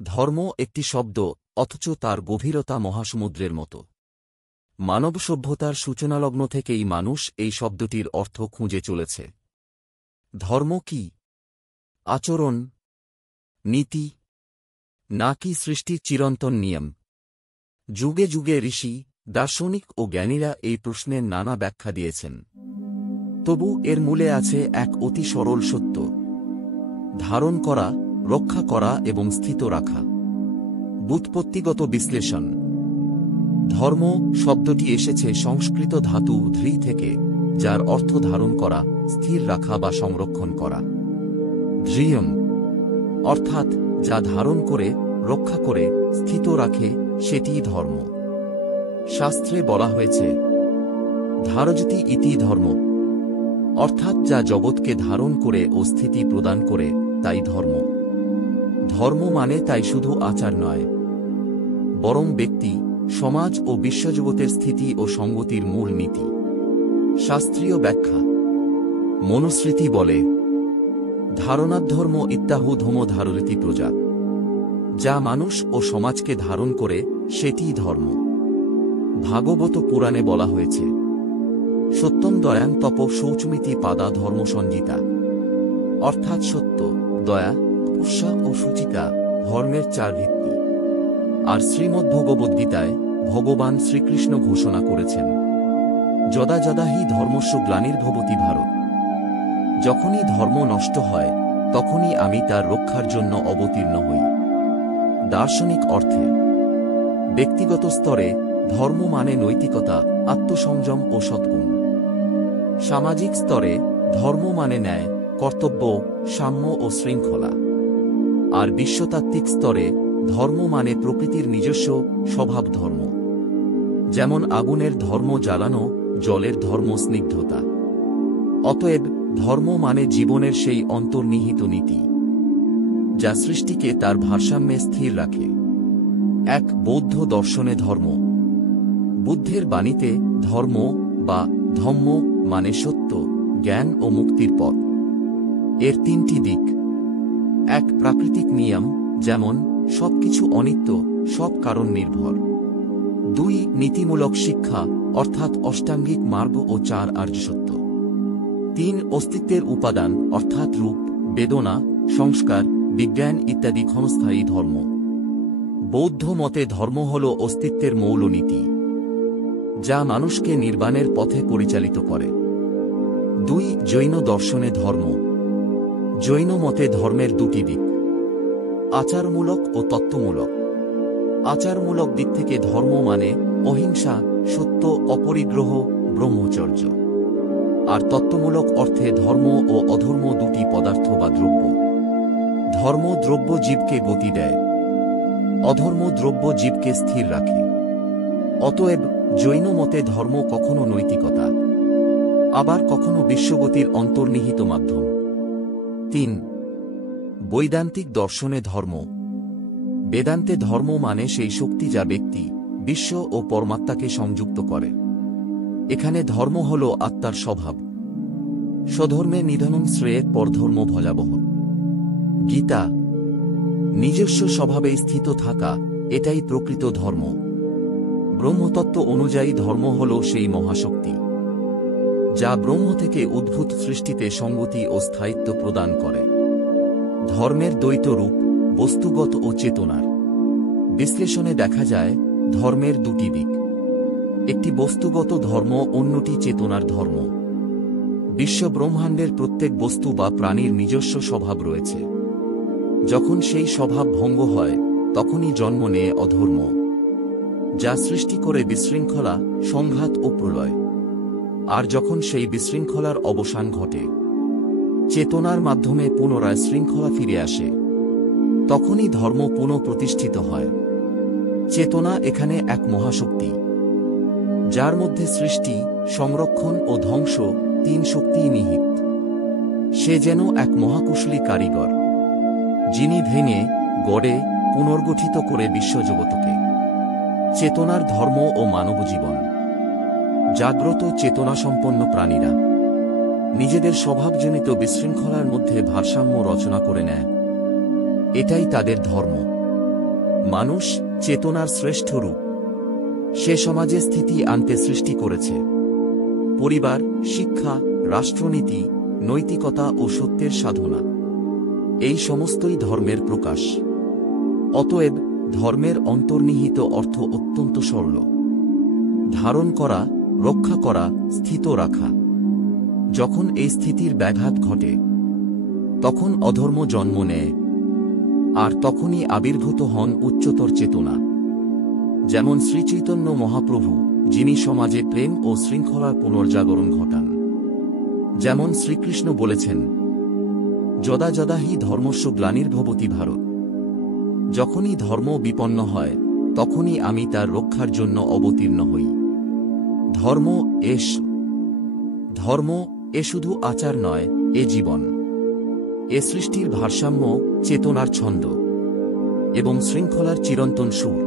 ধর্ম একটি শব্দ, অথচ তার গভীরতা মহাসমুদ্রের মতো। মানব সভ্যতার সূচনালগ্ন থেকেই মানুষ এই শব্দটির অর্থ খুঁজে চলেছে। ধর্ম কি? আচরণ, নীতি, নাকি সৃষ্টির চিরন্তন নিয়ম? যুগে যুগে ঋষি, দার্শনিক ও জ্ঞানীরা এই প্রশ্নের নানা ব্যাখ্যা দিয়েছেন। তবু এর মূলে আছে এক অতি সরল সত্য: ধারণ করা, রক্ষা করা এবং স্থিত রাখা। ব্যুৎপত্তিগত বিশ্লেষণ। ধর্ম শব্দটি এসেছে সংস্কৃত ধাতু ধ্রি থেকে, যার অর্থ ধারণ করা, স্থির রাখা বা সংরক্ষণ করা। ধ্রিয়ম অর্থাৎ যা ধারণ করে, রক্ষা করে, স্থিত রাখে, সেটিই ধর্ম। শাস্ত্রে বলা হয়েছে ধারযতি ইতি ধর্ম, অর্থাৎ যা জগৎকে ধারণ করে ও স্থিতি প্রদান করে, তাই ধর্ম। ধর্ম মানে তাই শুধু আচার নয়, বরং ব্যক্তি, সমাজ ও বিশ্বজগতের স্থিতি ও সঙ্গতির মূল নীতি। শাস্ত্রীয় ব্যাখ্যা। মনুস্মৃতি বলে ধারণাধর্ম ইত্যাহু ধর্ম ধারয়তি প্রজা। যা মানুষ ও সমাজকে ধারণ করে, সেটিই ধর্ম। ভাগবত পুরাণে বলা হয়েছে সত্যম দয়াং তপ শৌচমিতি পাদা ধর্ম সঞ্জিতা, অর্থাৎ সত্য, দয়া, তপস্যা ও শুচিতা ধর্মের চার ভিত্তি। আর শ্রীমদ্ভগবদ্গীতায় ভগবান শ্রীকৃষ্ণ ঘোষণা করেছেন যদা যদা হি ধর্মস্য গ্লানির্ভবতি ভারত। যখনই ধর্ম নষ্ট হয়, তখনই আমি তার রক্ষার জন্য অবতীর্ণ হই। দার্শনিক অর্থে। ব্যক্তিগত স্তরে ধর্ম মানে নৈতিকতা, আত্মসংযম ও সদ্গুণ। সামাজিক স্তরে ধর্ম মানে ন্যায়, কর্তব্য, সাম্য ও শৃঙ্খলা। আর বিশ্বতাত্ত্বিক স্তরে ধর্ম মানে প্রকৃতির নিজস্ব স্বভাব ধর্ম। যেমন আগুনের ধর্ম জ্বালানো, জলের ধর্ম স্নিগ্ধতা। অতএব ধর্ম মানে জীবনের সেই অন্তর্নিহিত নীতি, যা সৃষ্টিকে তার ভারসাম্যে স্থির রাখে। এক বৌদ্ধ দর্শনে ধর্ম। বুদ্ধের বাণীতে ধর্ম বা ধম্ম মানে সত্য, জ্ঞান ও মুক্তির পথ। এর তিনটি দিক: এক প্রাকৃতিক নিয়ম, যেমন সবকিছু অনিত্য, সব কারণ নির্ভর। দুই নীতিমূলক শিক্ষা, অর্থাৎ অষ্টাঙ্গিক মার্গ ও চার আর্য সত্য। তিন অস্তিত্বের উপাদান, অর্থাৎ রূপ, বেদনা, সংস্কার, বিজ্ঞান ইত্যাদি ক্ষণস্থায়ী ধর্ম। বৌদ্ধ মতে ধর্ম হল অস্তিত্বের মৌলনীতি, যা মানুষকে নির্বাণের পথে পরিচালিত করে। দুই জৈন দর্শনে ধর্ম। জৈন মতে ধর্মের দুটি দিক: আচারমূলক ও তত্ত্বমূলক। আচারমূলক দিক থেকে ধর্ম মানে অহিংসা, সত্য, অপরিগ্রহ, ব্রহ্মচর্য। আর তত্ত্বমূলক অর্থে ধর্ম ও অধর্ম দুটি পদার্থ বা দ্রব্য। ধর্ম দ্রব্য জীবকে গতি দেয়, অধর্ম দ্রব্য জীবকে স্থির রাখে। অতএব জৈন মতে ধর্ম কখনো নৈতিকতা, আবার কখনো বিশ্বগতির অন্তর্নিহিত মাধ্যম। তিন বৈদান্তিক দর্শনে ধর্ম। বেদান্তে ধর্ম মানে সেই শক্তি যা ব্যক্তি, বিশ্ব ও পরমাত্মাকে সংযুক্ত করে। এখানে ধর্ম হল আত্মার স্বভাব। স্বধর্মে নিধনং শ্রেয়ের পরধর্ম ভয়াবহ। গীতা। নিজস্ব স্বভাবে স্থিত থাকা, এটাই প্রকৃত ধর্ম। ব্রহ্মতত্ত্ব অনুযায়ী ধর্ম হল সেই মহাশক্তি, যা ব্রহ্ম থেকে উদ্ভূত সৃষ্টিতে সঙ্গতি ও স্থায়িত্ব প্রদান করে। ধর্মের দ্বৈত রূপ, বস্তুগত ও চেতনার। বিশ্লেষণে দেখা যায় ধর্মের দুটি দিক: একটি বস্তুগত ধর্ম, অন্যটি চেতনার ধর্ম। বিশ্ব ব্রহ্মাণ্ডের প্রত্যেক বস্তু বা প্রাণীর নিজস্ব স্বভাব রয়েছে। যখন সেই স্বভাব ভঙ্গ হয়, তখনই জন্ম নেয় অধর্ম, যা সৃষ্টি করে বিশৃঙ্খলা, সংঘাত ও প্রলয়। আর যখন সেই বিশৃঙ্খলার অবসান ঘটে, চেতনার মাধ্যমে পুনরায় শৃঙ্খলা ফিরে আসে, তখনই ধর্ম পুনঃপ্রতিষ্ঠিত হয়। চেতনা এখানে এক মহাশক্তি, যার মধ্যে সৃষ্টি, সংরক্ষণ ও ধ্বংস তিন শক্তিই নিহিত। সে যেন এক মহাকুশলী কারিগর, যিনি ভেঙে, গড়ে, পুনর্গঠিত করে বিশ্বজগতকে। চেতনার ধর্ম ও মানবজীবন। জাগ্রত চেতনাসম্পন্ন প্রাণীরা নিজেদের স্বভাবজনিত বিশৃঙ্খলার মধ্যে ভারসাম্য রচনা করে নেয়। এটাই তাদের ধর্ম। মানুষ চেতনার শ্রেষ্ঠ রূপ। সে সমাজে স্থিতি আনতে সৃষ্টি করেছে। পরিবার, শিক্ষা, রাষ্ট্রনীতি, নৈতিকতা ও সত্যের সাধনা, এই সমস্তই ধর্মের প্রকাশ। অতএব ধর্মের অন্তর্নিহিত অর্থ অত্যন্ত সরল: ধারণ করা, রক্ষা করা, স্থিত রাখা। যখন এই স্থিতির ব্যাঘাত ঘটে, তখন অধর্ম জন্ম নেয়, আর তখনই আবির্ভূত হন উচ্চতর চেতনা। যেমন শ্রীচৈতন্য মহাপ্রভু, যিনি সমাজে প্রেম ও শৃঙ্খলার পুনর্জাগরণ ঘটান। যেমন শ্রীকৃষ্ণ বলেছেন, যদা যদা হি ধর্মস্য গ্লানির্ভবতি ভারত। যখনই ধর্ম বিপন্ন হয়, তখনই আমি তার রক্ষার জন্য অবতীর্ণ হই। ধর্ম এ শুধু আচার নয়, এ জীবন। এ সৃষ্টির ভারসাম্য, চেতনার ছন্দ এবং শৃঙ্খলার চিরন্তন সুর।